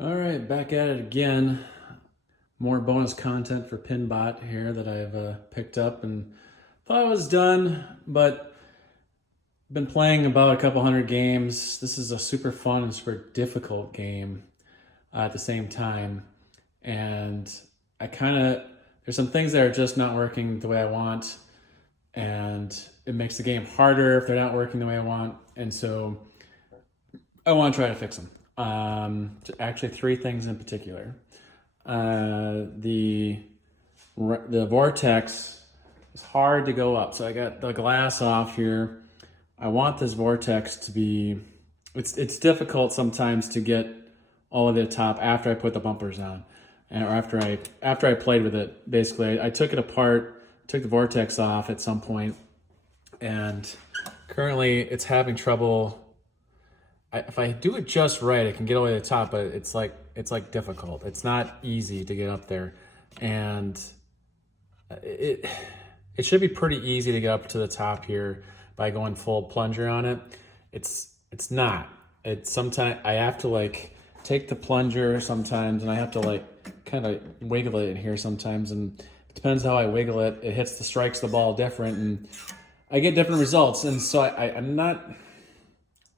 All right, back at it again. More bonus content for Pinbot here that I've picked up and thought I was done, but been playing about a couple hundred games. This is a super fun and super difficult game at the same time. And there's some things that are just not working the way I want. And it makes the game harder if they're not working the way I want. And so I want to try to fix them. Actually, three things in particular. The Vortex is hard to go up. So I got the glass off here. I want this Vortex to be, it's difficult sometimes to get all of the top after I put the bumpers on. Or after I played with it. Basically, I took it apart, took the Vortex off at some point, and currently it's having trouble. If I do it just right, I can get all the way to the top, but it's like difficult. It's not easy to get up there, and it should be pretty easy to get up to the top here by going full plunger on it. It's not. It's sometimes I have to like take the plunger sometimes, and I have to like kind of wiggle it in here sometimes, and it depends how I wiggle it. It strikes the ball different, and I get different results. And so I'm not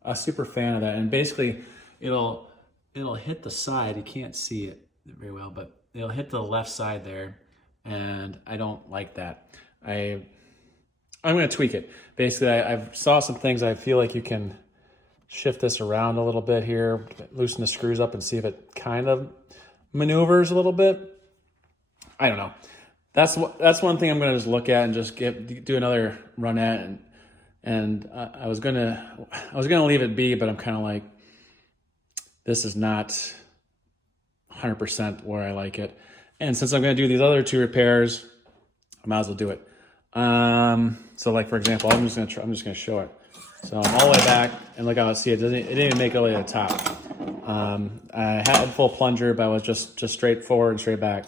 a super fan of that. And basically it'll hit the side. You can't see it very well, but it'll hit the left side there, and I don't like that. I'm going to tweak it. Basically, I've saw some things. I feel like you can shift this around a little bit here, loosen the screws up, and see if it kind of maneuvers a little bit. I don't know. That's one thing I'm going to just look at and just do another run at. And I was gonna leave it be, but I'm kind of like, this is not 100% where I like it. And since I'm gonna do these other two repairs, I might as well do it. So like for example, I'm just gonna show it. So I'm all the way back, and look how it didn't even make it all the way to the top. I had full plunger, but I was just straight forward and straight back.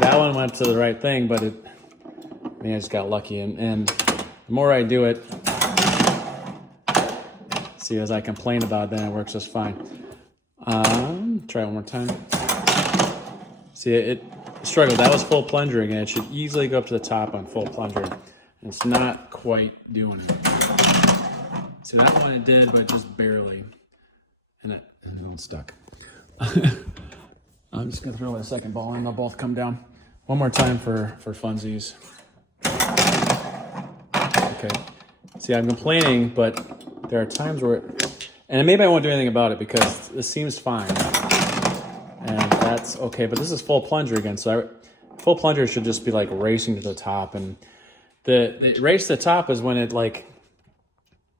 That one went to the right thing, but I just got lucky, and the more I do it, see, as I complain about it, then it works just fine. Try it one more time. See, it struggled. That was full plunger again. It should easily go up to the top on full plunger. And it's not quite doing it. See, that one it did, but just barely. And it stuck. I'm just gonna throw a second ball in. They'll both come down. One more time for funsies. Okay. See, I'm complaining, but there are times where and maybe I won't do anything about it because this seems fine. And that's okay, but this is full plunger again. So full plunger should just be like racing to the top. And the race to the top is when it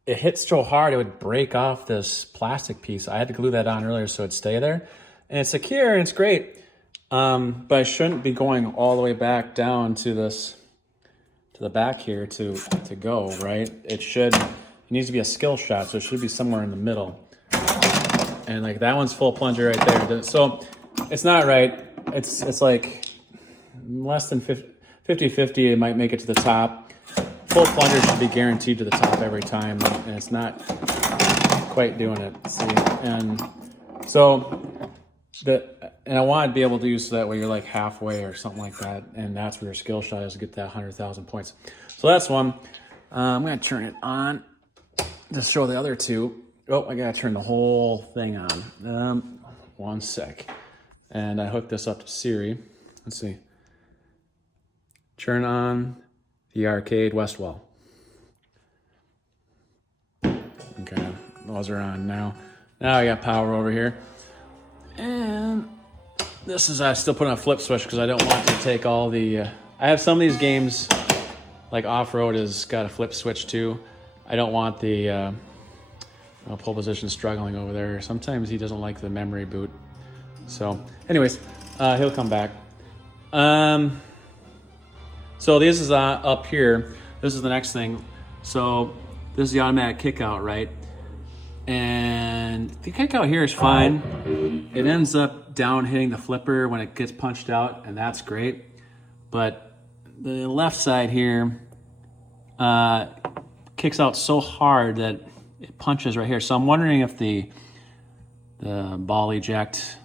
hits so hard it would break off this plastic piece. I had to glue that on earlier so it'd stay there. And it's secure and it's great. But I shouldn't be going all the way back down to the back here to go, right? It needs to be a skill shot, so it should be somewhere in the middle. And like that one's full plunger right there. So it's not right. It's like less than 50-50, it might make it to the top. Full plunger should be guaranteed to the top every time, and it's not quite doing it. See, and so and I want to be able to use so that way you're like halfway or something like that, and that's where your skill shot is to get that 100,000 points. So that's one. I'm gonna turn it on to show the other two. Oh, I gotta turn the whole thing on. One sec. And I hooked this up to Siri. Let's see. Turn on the arcade west wall. Okay, those are on now. Now I got power over here. And this is, I still put on a flip switch because I don't want to take all the, I have some of these games, like Off-Road has got a flip switch too. I don't want the pole position struggling over there. Sometimes he doesn't like the memory boot. So anyways, he'll come back. So this is up here. This is the next thing. So this is the automatic kick out, right? And the kick out here is fine. It ends up down hitting the flipper when it gets punched out, and that's great. But the left side here kicks out so hard that it punches right here. So I'm wondering if the the ball eject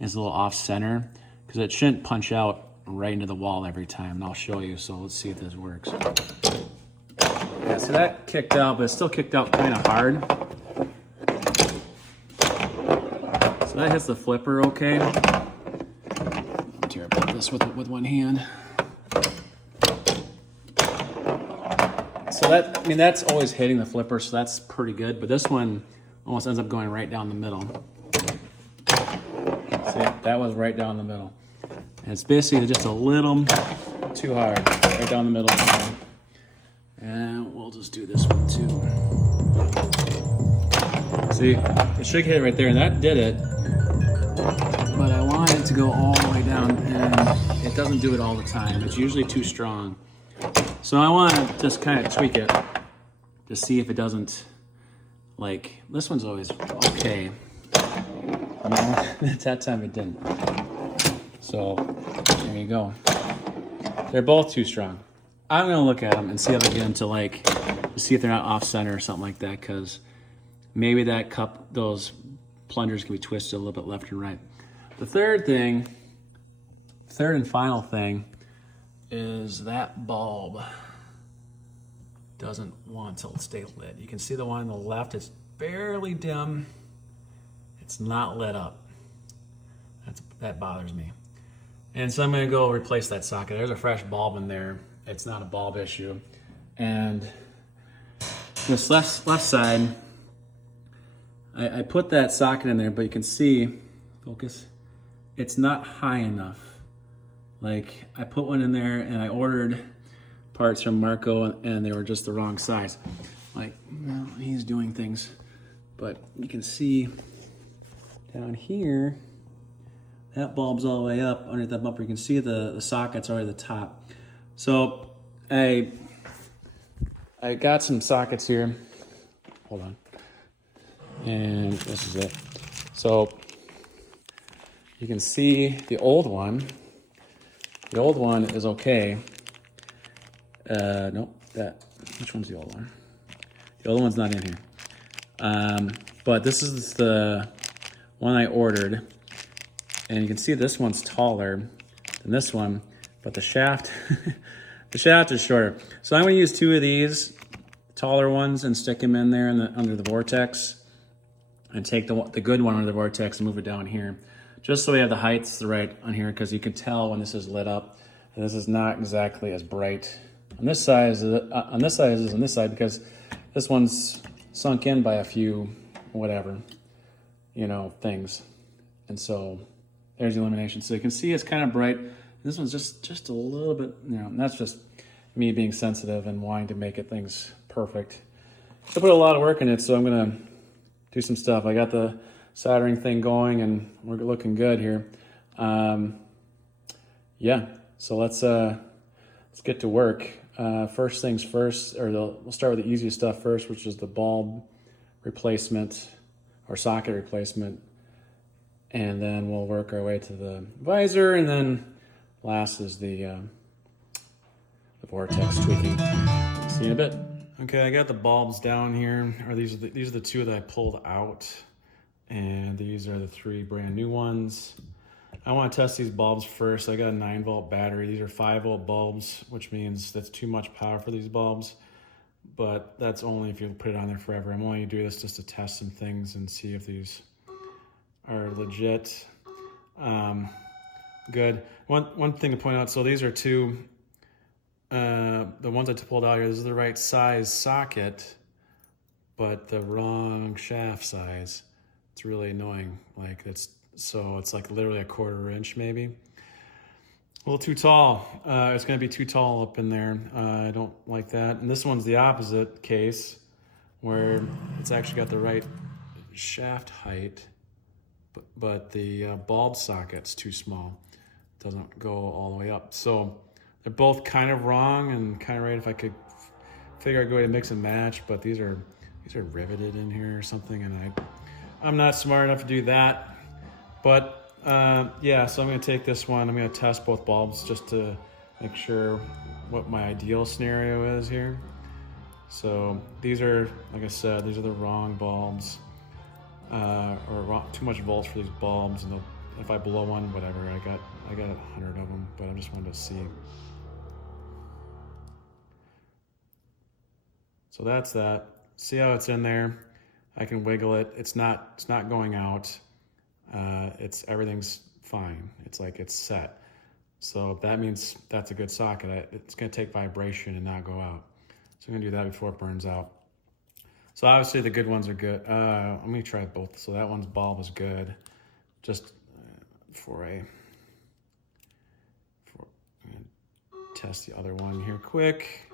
is a little off center because it shouldn't punch out right into the wall every time. And I'll show you, so let's see if this works. Yeah, so that kicked out, but it still kicked out kind of hard. So that hits the flipper okay. I'll tear apart this with one hand. So that, I mean, that's always hitting the flipper, so that's pretty good. But this one almost ends up going right down the middle. See, that was right down the middle. And it's basically just a little too hard, right down the middle. And we'll just do this one too. See, it should hit right there, and that did it. But I want it to go all the way down, and it doesn't do it all the time. It's usually too strong. So I want to just kind of tweak it to see if it doesn't, like, this one's always okay. That time it didn't. So there you go. They're both too strong. I'm gonna look at them and see how they get into, like, to see if they're not off center or something like that, because maybe that cup, those plungers can be twisted a little bit left and right. The third and final thing is that bulb doesn't want to stay lit. You can see the one on the left is barely dim. It's not lit up. That bothers me. And so I'm gonna go replace that socket. There's a fresh bulb in there. It's not a bulb issue. And this left side, I put that socket in there, but you can see, focus, it's not high enough. Like, I put one in there and I ordered parts from Marco and they were just the wrong size. Like, well, he's doing things, but you can see down here, that bulb's all the way up underneath that bumper. You can see the socket's already at the top. So I got some sockets here. Hold on. And this is it. So you can see the old one. The old one is okay. Nope, which one's the old one? The old one's not in here. But this is the one I ordered. And you can see this one's taller than this one, but the shaft, the shaft is shorter. So I'm gonna use two of these taller ones and stick them in there under the Vortex, and take the good one under the Vortex and move it down here, just so we have the heights right on here, because you can tell when this is lit up, and this is not exactly as bright on this side as on this side, because this one's sunk in by a few whatever, things, and so there's the illumination. So you can see it's kind of bright. This one's just a little bit, and that's just me being sensitive and wanting to make things perfect. I put a lot of work in it, so I'm gonna do some stuff. I got the soldering thing going and we're looking good here. Yeah, so let's get to work. First things first, we'll start with the easiest stuff first, which is the bulb replacement or socket replacement. And then we'll work our way to the visor, and then last is the Vortex tweaking. See you in a bit. Okay, I got the bulbs down here. These are the two that I pulled out, and these are the three brand new ones. I want to test these bulbs first. I got a 9-volt battery. These are 5-volt bulbs, which means that's too much power for these bulbs, but that's only if you put it on there forever. I'm only doing this just to test some things and see if these are legit. Good. One thing to point out, so these are two, the ones I pulled out here, this is the right size socket, but the wrong shaft size. It's really annoying. So it's like literally a 1/4 inch maybe. A little too tall. It's gonna be too tall up in there. I don't like that. And this one's the opposite case, where it's actually got the right shaft height, but the bulb socket's too small. It doesn't go all the way up. So they're both kind of wrong and kind of right. If I could figure out a way to mix and match, but these are riveted in here or something, and I'm not smart enough to do that. But yeah, so I'm gonna take this one. I'm gonna test both bulbs just to make sure what my ideal scenario is here. So these are, like I said, these are the wrong bulbs. or too much volts for these bulbs, and if I blow one, whatever. I got 100 of them, but I just wanted to see. So that's that. See how it's in there? I can wiggle it. It's not going out. Everything's fine. It's like it's set. So that means that's a good socket. It's gonna take vibration and not go out. So I'm gonna do that before it burns out. So obviously the good ones are good. Let me try both. So that one's bulb is good. Just test the other one here quick.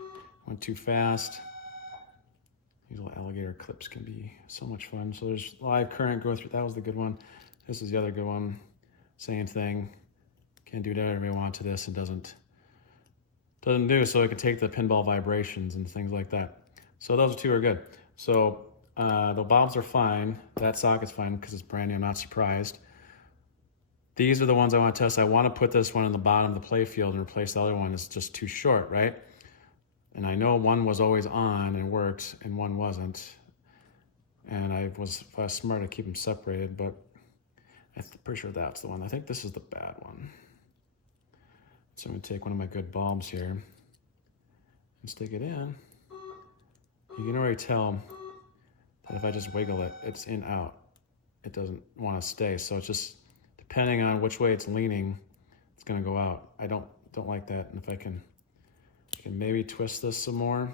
Went too fast. These little alligator clips can be so much fun. So there's live current go through. That was the good one. This is the other good one. Same thing. Can't do whatever you want to this. It doesn't do. So it can take the pinball vibrations and things like that. So those two are good. So the bulbs are fine. That socket's fine because it's brand new. I'm not surprised. These are the ones I want to test. I want to put this one in the bottom of the play field and replace the other one. It's just too short, right? And I know one was always on and worked and one wasn't. And if I was smart to keep them separated, but I'm pretty sure that's the one. I think this is the bad one. So I'm gonna take one of my good bulbs here and stick it in. You can already tell that if I just wiggle it, it's in, out. It doesn't want to stay. So it's just, depending on which way it's leaning, it's gonna go out. I don't like that. And if I can maybe twist this some more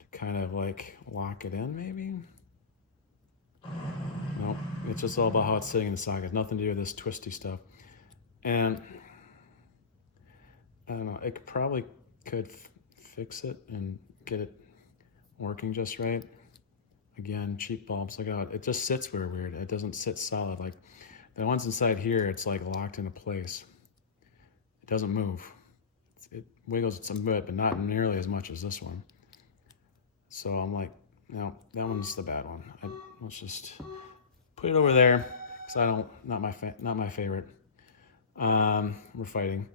to kind of like lock it in maybe. Nope, it's just all about how it's sitting in the socket. Nothing to do with this twisty stuff. And I don't know, it probably could fix it and get it working just right. Again, cheap bulbs, look out. It just sits weird. It doesn't sit solid. Like the ones inside here, it's like locked into place. It doesn't move. It wiggles some bit, but not nearly as much as this one. So I'm like, no, that one's the bad one. Let's just put it over there because not my favorite. We're fighting.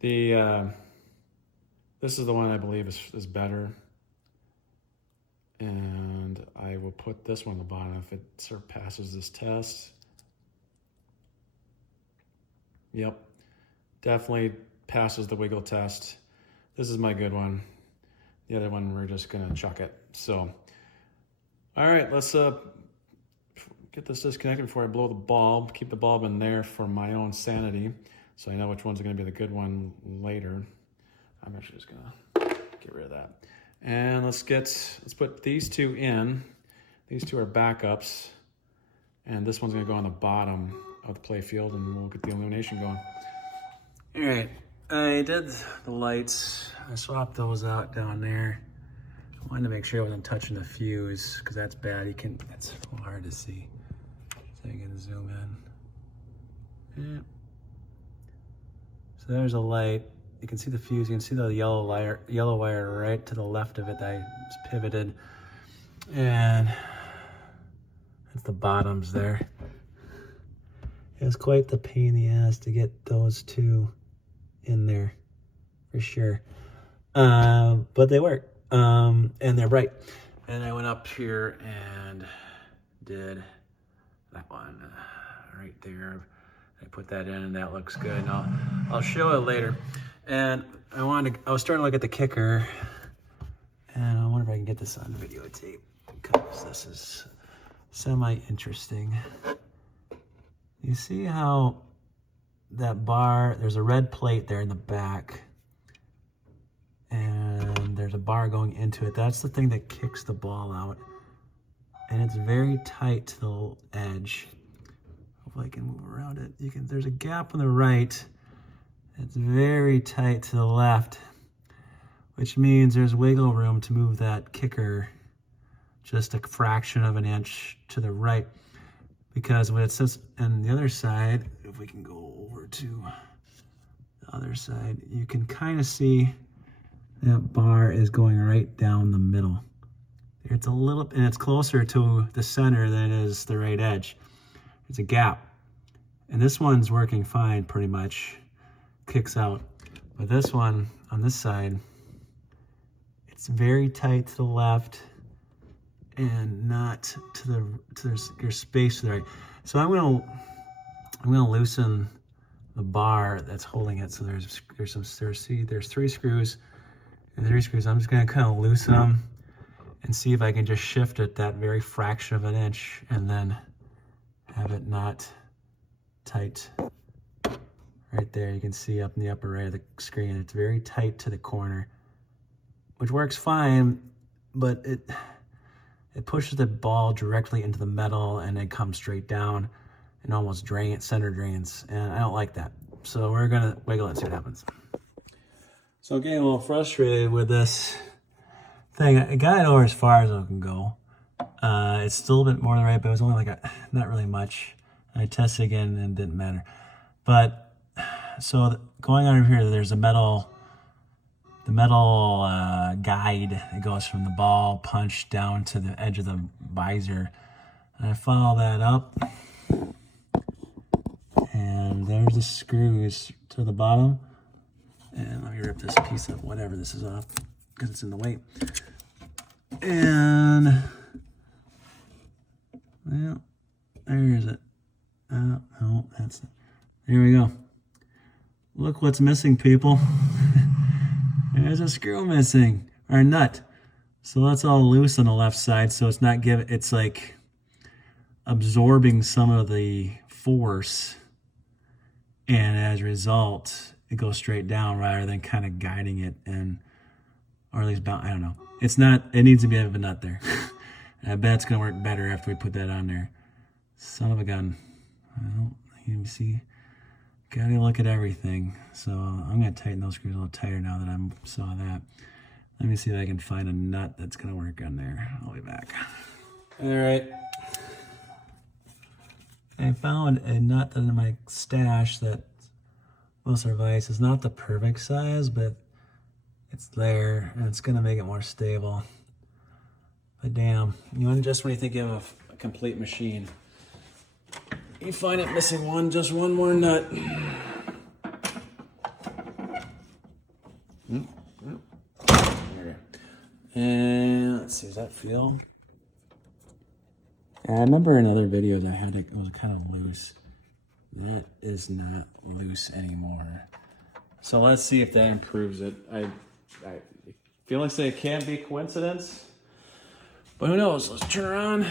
This is the one I believe is better. And I will put this one on the bottom if it surpasses this test. Yep, definitely passes the wiggle test. This is my good one. The other one, we're just gonna chuck it. So, all right, let's get this disconnected before I blow the bulb. Keep the bulb in there for my own sanity, so I know which one's gonna be the good one later. I'm actually just gonna get rid of that. And let's put these two in. These two are backups. And this one's gonna go on the bottom of the play field and we'll get the illumination going. All right, I did the lights. I swapped those out down there. I wanted to make sure I wasn't touching the fuse because that's bad. It's hard to see. So I can zoom in. Yeah. So there's a light. You can see the fuse, you can see the yellow wire right to the left of it that I just pivoted. And that's the bottoms there. It's quite the pain in the ass to get those two in there, for sure. But they work, and they're bright. And I went up here and did that one right there. I put that in and that looks good. And I'll show it later. And I was starting to look at the kicker, and I wonder if I can get this on videotape because this is semi-interesting. You see how that bar, there's a red plate there in the back, and there's a bar going into it. That's the thing that kicks the ball out, and it's very tight to the edge. Hopefully I can move around it. There's a gap on the right. It's very tight to the left, which means there's wiggle room to move that kicker just a fraction of an inch to the right. Because when it sits on the other side, if we can go over to the other side, you can kind of see that bar is going right down the middle. It's and it's closer to the center than it is the right edge. It's a gap. And this one's working fine pretty much. Kicks out, but this one on this side, it's very tight to the left and not to your space to the right. So I'm gonna loosen the bar that's holding it. So there's three screws and 3 screws. I'm just gonna kind of loosen them and see if I can just shift it that very fraction of an inch and then have it not tight. Right there, you can see up in the upper right of the screen, it's very tight to the corner, which works fine, but it pushes the ball directly into the metal and then comes straight down and almost center drains, and I don't like that. So we're gonna wiggle it and see what happens. So I'm getting a little frustrated with this thing. I got it over as far as I can go. It's still a bit more than right, but it was only like not really much. I tested again and it didn't matter. But so going on over here, there's the metal guide that goes from the ball punch down to the edge of the visor. And I follow that up, and there's the screws to the bottom. And let me rip this piece of whatever this is off because it's in the way. And well, there is it. No, that's it. There we go. Look what's missing, people. There's a screw missing, or a nut. So that's all loose on the left side, so it's not it's like absorbing some of the force, and as a result, it goes straight down rather than kind of guiding it, or at least I don't know. It needs to be a nut there. I bet it's gonna work better after we put that on there. Son of a gun. Well, you see, gotta look at everything. So I'm gonna tighten those screws a little tighter now that I saw that. Let me see if I can find a nut that's gonna work on there. I'll be back. All right. I found a nut in my stash that will suffice. It's not the perfect size, but it's there, and it's gonna make it more stable. But damn, just when you think you have a complete machine, you find it missing just one more nut. There we go. And let's see, does that feel? I remember in other videos I had it was kind of loose. That is not loose anymore. So let's see if that improves it. I feel like it can't be coincidence, but who knows? Let's turn her on.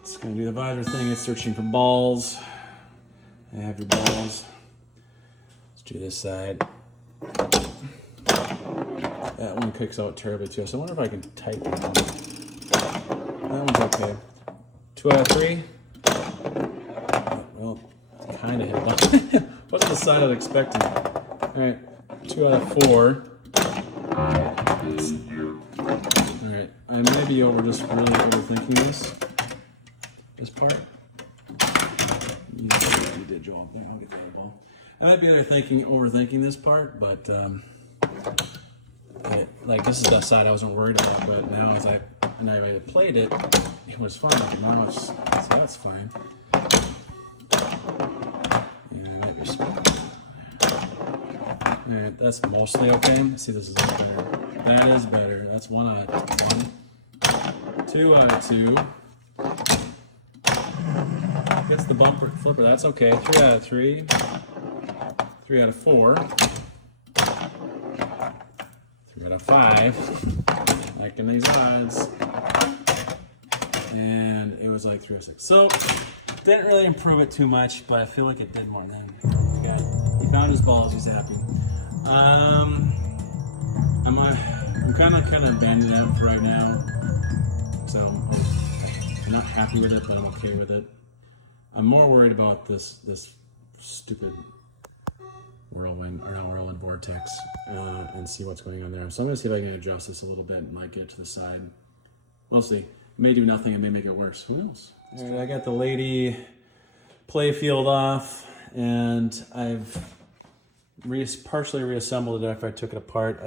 It's gonna do the visor thing. It's searching for balls. I have your balls. Let's do this side. That one kicks out terribly too. So I wonder if I can tighten it. That one's okay. 2 out of 3. Well, kind of hit. Wasn't the side I was expecting. All right, 2 out of 4. All right, I may be just really overthinking this part. You did, Joel. There, I'll get the other ball. I might be overthinking this part, but like this is the side I wasn't worried about. But now as I played it, it was fine. Now so that's fine. All right, that's mostly okay. See, this is better. That is better. That's 1 out of 1. 2 out of 2. Gets the bumper flipper. That's okay. 3 out of 3. 3 out of 4. 3 out of 5. Liking these odds. And it was like 3 or 6. So didn't really improve it too much, but I feel like it did more than he found his balls. He's happy. I'm kind of abandoning that for right now. So I'm not happy with it, but I'm okay with it. I'm more worried about this stupid whirlwind vortex and see what's going on there. So I'm gonna see if I can adjust this a little bit and might get it to the side. We'll see. It may do nothing. It may make it worse. Who knows? All right, I got the lady play field off, and I've partially reassembled it after I took it apart.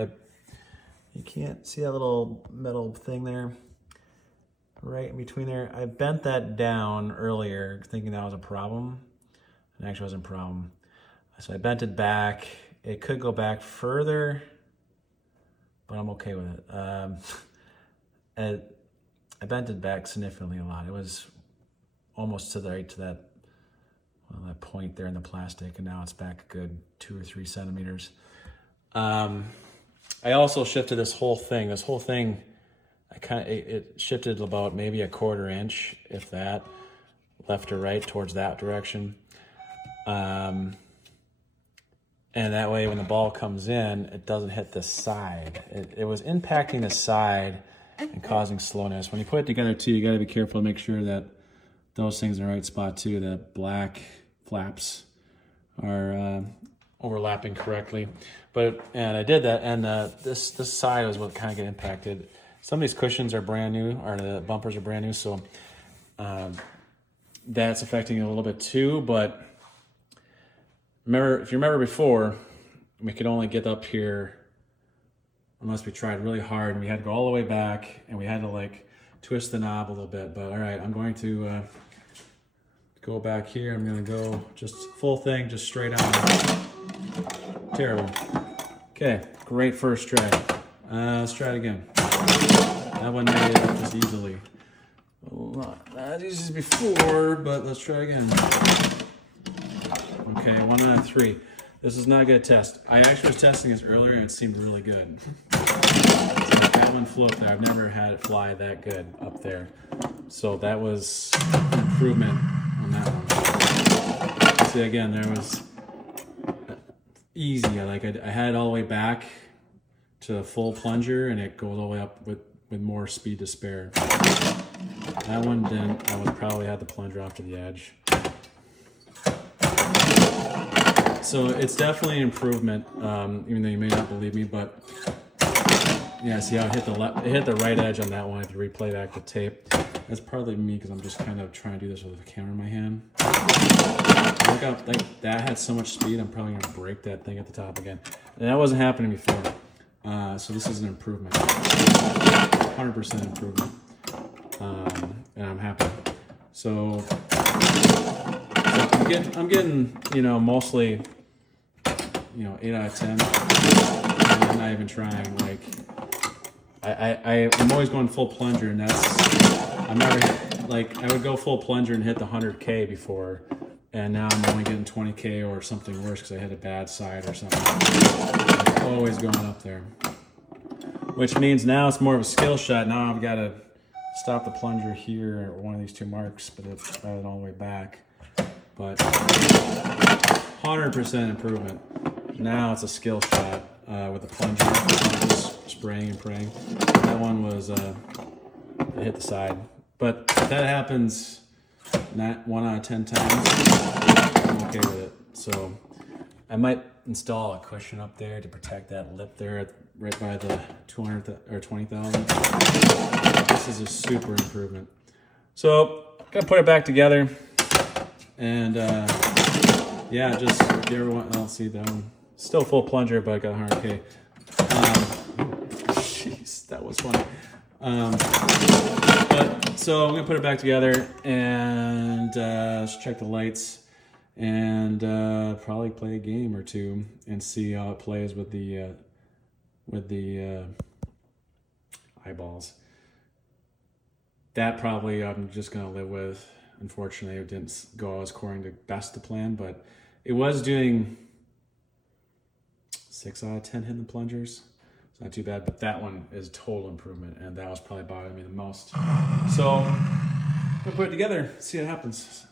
You can't see that little metal thing there, right in between there. I bent that down earlier, thinking that was a problem. It actually wasn't a problem. So I bent it back. It could go back further, but I'm okay with it. I bent it back significantly a lot. It was almost to that point there in the plastic, and now it's back a good 2 or 3 centimeters. I also shifted this whole thing. It shifted about maybe 1/4 inch, if that, left or right towards that direction. And that way when the ball comes in, it doesn't hit this side. It was impacting the side and causing slowness. When you put it together too, you gotta be careful to make sure that those things are in the right spot too. The black flaps are overlapping correctly. And I did that, and this side was what kind of got impacted. Some of these cushions are brand new, or the bumpers are brand new, so that's affecting it a little bit too. But if you remember before, we could only get up here unless we tried really hard, and we had to go all the way back, and we had to like twist the knob a little bit. But all right, I'm going to go back here. I'm going to go just full thing, just straight on. Terrible. Okay, great first try. Let's try it again. That one made it just easily. Not as easy as before, but let's try again. Okay, 1 out of 3. This is not a good test. I actually was testing this earlier and it seemed really good. So that one flew up there. I've never had it fly that good up there. So that was an improvement on that one. See, again, there was easy. I had it all the way back to full plunger, and it goes all the way up with more speed to spare. That one didn't. I would probably have the plunger off to the edge. So it's definitely an improvement, even though you may not believe me. But yeah, see how it hit the right edge on that one. If you replay back the tape, that's partly me because I'm just kind of trying to do this with a camera in my hand. Look out, like that had so much speed. I'm probably gonna break that thing at the top again, and that wasn't happening before. So this is an improvement, 100% improvement, and I'm happy. So I'm getting, mostly, 8 out of 10. I'm not even trying. Like, I'm always going full plunger, and I'm never I would go full plunger and hit the 100K before, and now I'm only getting 20K or something worse because I hit a bad side or something. I'm always going up there, which means now it's more of a skill shot. Now I've got to stop the plunger here at one of these 2 marks, but it's rather than all the way back. But 100% improvement. Now it's a skill shot with the plunger, just spraying and praying. That one was it hit the side, but that happens not 1 out of 10 times. I'm okay with it. So I might install a cushion up there to protect that lip there, right by the 200 or 20,000. This is a super improvement. So gotta put it back together, and yeah, just if you ever want, I'll see that one. Still full plunger, but I got 100K. Jeez, that was funny. But so I'm gonna put it back together and let's check the lights and probably play a game or 2 and see how it plays with the eyeballs. That probably I'm just gonna live with. Unfortunately, it didn't go as according to best to plan, but it was doing 6 out of 10 hitting the plungers. It's not too bad, but that one is a total improvement, and that was probably bothering me the most. So I'm gonna put it together, see what happens.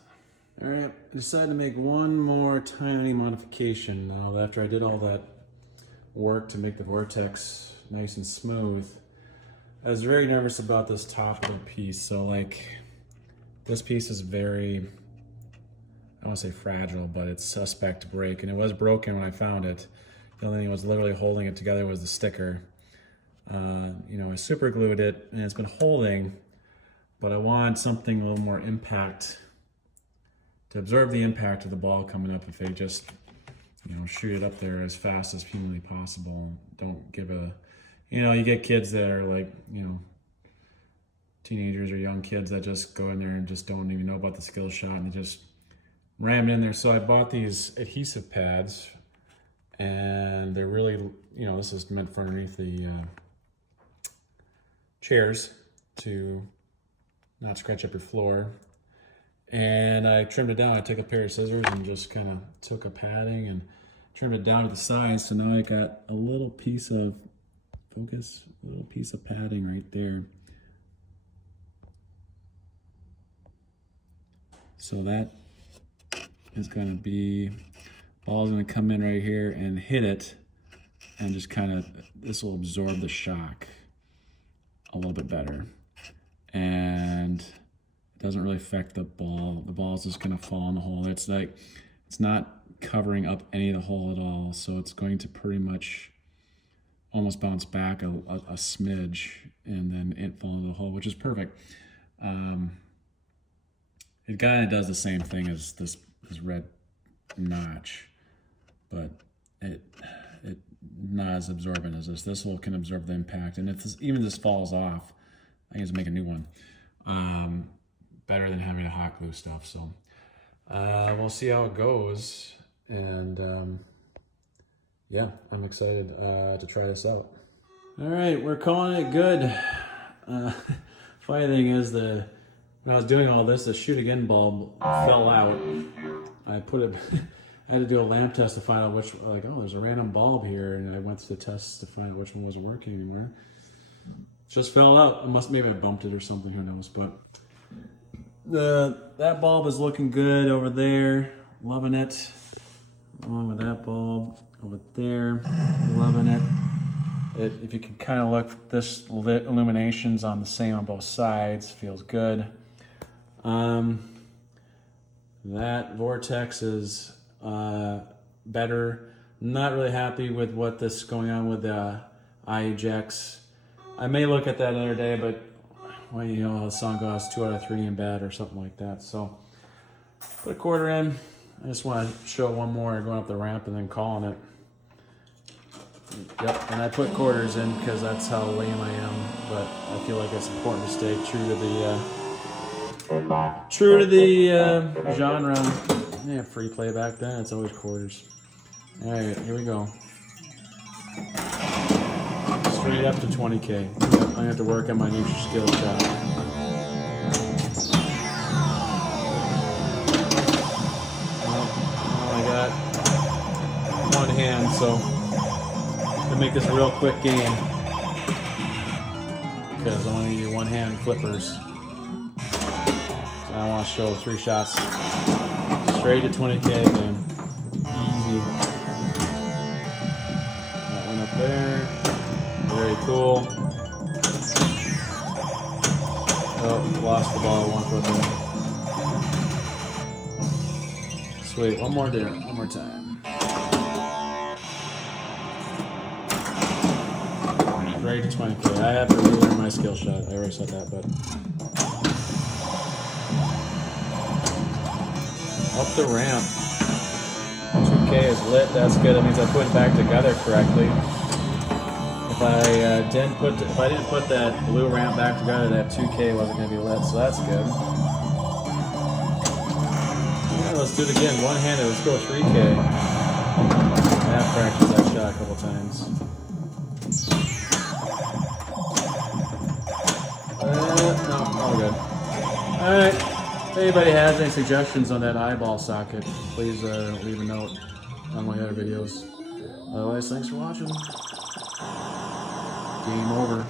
All right, I decided to make one more tiny modification now after I did all that work to make the Vortex nice and smooth. I was very nervous about this top of the piece. So this piece is very, I don't want to say fragile, but it's suspect to break, and it was broken when I found it. The only thing that was literally holding it together was the sticker. I super glued it, and it's been holding, but I wanted something a little more impact to absorb the impact of the ball coming up if they just, shoot it up there as fast as humanly possible. Don't give you get kids that are teenagers or young kids that just go in there and just don't even know about the skill shot and they just ram it in there. So I bought these adhesive pads, and they're really, this is meant for underneath the chairs. to not scratch up your floor. And I trimmed it down. I took a pair of scissors and just kind of took a padding and trimmed it down to the sides. So now I got a little piece of, focus, a little piece of padding right there. So that is going to be, ball's going to come in right here and hit it, and just kind of, this will absorb the shock a little bit better. And it doesn't really affect the ball. The ball's just going to fall in the hole. It's like, it's not covering up any of the hole at all. So it's going to pretty much almost bounce back a smidge and then it fall into the hole, which is perfect. It kind of does the same thing as this red notch, but it not as absorbent as this. This one can absorb the impact, and if this, even this falls off, I can just make a new one. Better than having to hot glue stuff. So we'll see how it goes, and yeah, I'm excited to try this out. All right, we're calling it good. Funny thing is, when I was doing all this, the shoot again bulb fell out. I put it. I had to do a lamp test to find out which, like, oh, there's a random bulb here, and I went to the tests to find out which one wasn't working anymore. Just fell out. Maybe I bumped it or something, who knows, but that bulb is looking good over there. Loving it. Along with that bulb over there. Loving it. If you can kind of look, this lit illumination's on the same on both sides. Feels good. That Vortex is better. Not really happy with what this is going on with the ejects. I may look at that another day, but well, you know how the song goes, 2 out of 3 in bad or something like that. So put a quarter in. I just want to show one more going up the ramp and then calling it. Yep, and I put quarters in because that's how lame I am, but I feel like it's important to stay true to the genre. Yeah, free play back then, it's always quarters. All right, here we go. Straight up to 20K. I have to work on my new skill shot. Well, I got one hand, so to make this a real quick game, because I only need one hand flippers. So I want to show 3 shots straight to 20K again. Easy. That one up there. Very cool. Oh, lost the ball. One flipper. Sweet. One more there. One more time. Right to 20K. I have to relearn my skill shot. I already said that, but up the ramp. 2K is lit. That's good. That means I put it back together correctly. If I didn't put that blue ramp back together, that 2K wasn't going to be lit. So that's good. Yeah, let's do it again. One-handed. Let's go 3K. I have practiced that shot a couple times. No, all good. Alright, if anybody has any suggestions on that eyeball socket, please leave a note on my other videos. Otherwise, thanks for watching. Game over.